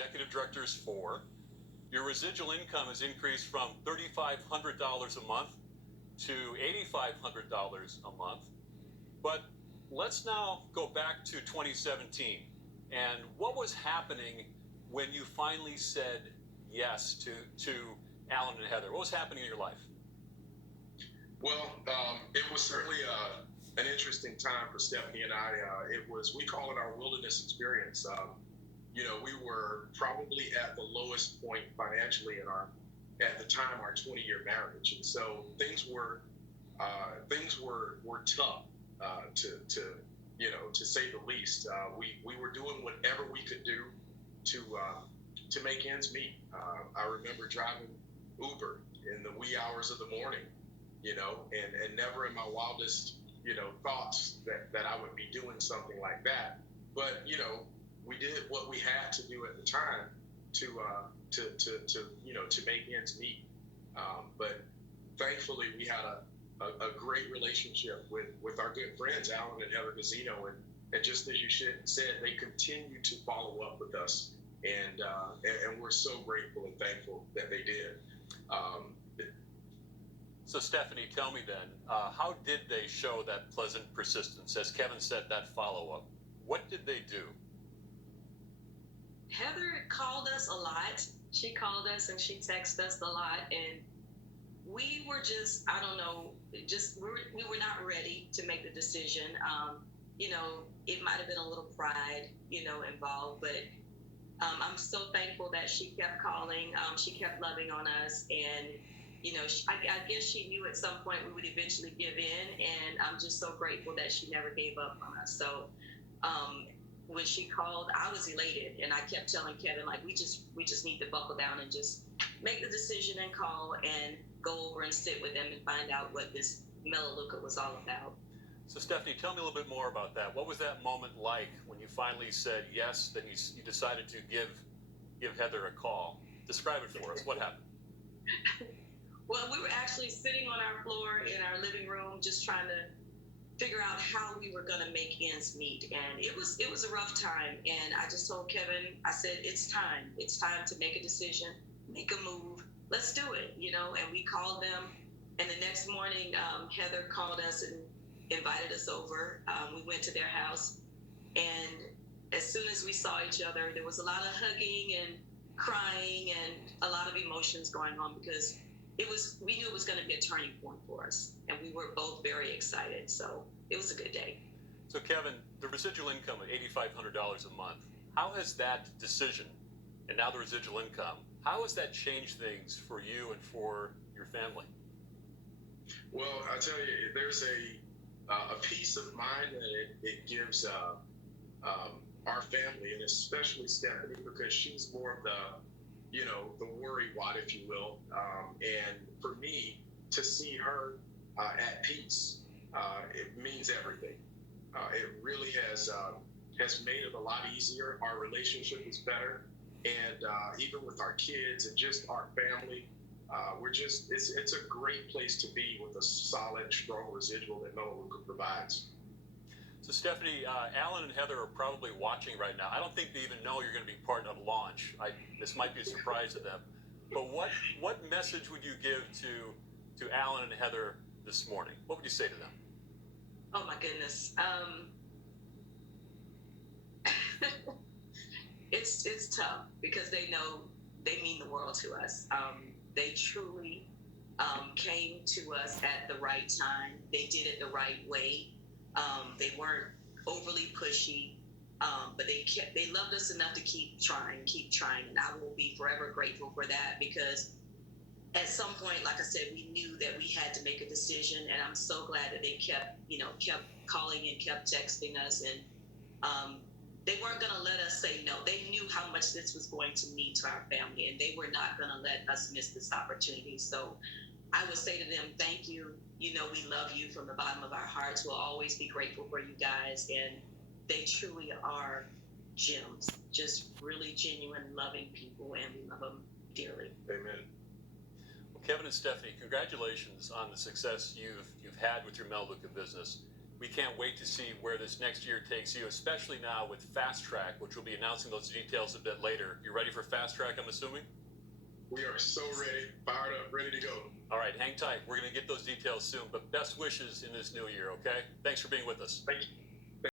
executive director is 4. Your residual income has increased from $3,500 a month to $8,500 a month. But let's now go back to 2017. And what was happening when you finally said yes to Alan and Heather? What was happening in your life? Well, it was certainly an interesting time for Stephanie and I. We call it our wilderness experience. We were probably at the lowest point financially at the time, our 20-year marriage. And so things were tough, to say the least. We were doing whatever we could do to make ends meet. I remember driving Uber in the wee hours of the morning, and never in my wildest, thoughts that I would be doing something like that. But, we did what we had to do at the time to make ends meet. But thankfully we had a great relationship with our good friends, Alan and Heather Gazzino. And just as you said, they continue to follow up with us. And we're so grateful and thankful that they did. So Stephanie, tell me then, how did they show that pleasant persistence? As Kevin said, that follow-up. What did they do? Heather called us a lot. She called us and she texted us a lot. And we were just, I don't know, we were not ready to make the decision. It might have been a little pride, involved, but I'm so thankful that she kept calling. She kept loving on us. And I guess she knew at some point we would eventually give in, and I'm just so grateful that she never gave up on us. So when she called, I was elated, and I kept telling Kevin, like, we just need to buckle down and just make the decision and call and go over and sit with them and find out what this Melaleuca was all about. So Stephanie, tell me a little bit more about that. What was that moment like when you finally said yes, then you decided to give Heather a call? Describe it for us. What happened? Well, we were actually sitting on our floor in our living room, just trying to figure out how we were going to make ends meet. And it was a rough time. And I just told Kevin, I said, it's time to make a decision, make a move. Let's do it, and we called them. And the next morning, Heather called us and invited us over. We went to their house. And as soon as we saw each other, there was a lot of hugging and crying and a lot of emotions going on, because we knew it was going to be a turning point for us, and we were both very excited. So it was a good day. So Kevin, the residual income of $8,500 a month, how has that decision, and now the residual income, how has that changed things for you and for your family? Well, I tell you, there's a peace of mind that it gives our family, and especially Stephanie, because she's more of the worrywart, if you will. And for me to see her at peace, it means everything. It really has made it a lot easier. Our relationship is better. And even with our kids and just our family, it's a great place to be with a solid, strong residual that Melaleuca provides. So Stephanie, Alan and Heather are probably watching right now. I don't think they even know you're going to be part of Launch. This might be a surprise to them. But what message would you give to Alan and Heather this morning? What would you say to them? Oh my goodness. It's tough, because they know they mean the world to us. They truly came to us at the right time. They did it the right way. They weren't overly pushy, but they loved us enough to keep trying, and I will be forever grateful for that, because at some point, like I said, we knew that we had to make a decision, and I'm so glad that they kept calling and kept texting us, and they weren't going to let us say no. They knew how much this was going to mean to our family, and they were not going to let us miss this opportunity. So I would say to them, thank you. We love you from the bottom of our hearts. We'll always be grateful for you guys. And they truly are gems, just really genuine, loving people, and we love them dearly. Amen. Well, Kevin and Stephanie, congratulations on the success you've had with your Melaleuca business. we can't wait to see where this next year takes you, especially now with Fast Track, which we'll be announcing those details a bit later. You ready for Fast Track, I'm assuming? We are so ready, fired up, ready to go. All right, hang tight. We're going to get those details soon, but best wishes in this new year, okay? Thanks for being with us. Thank you.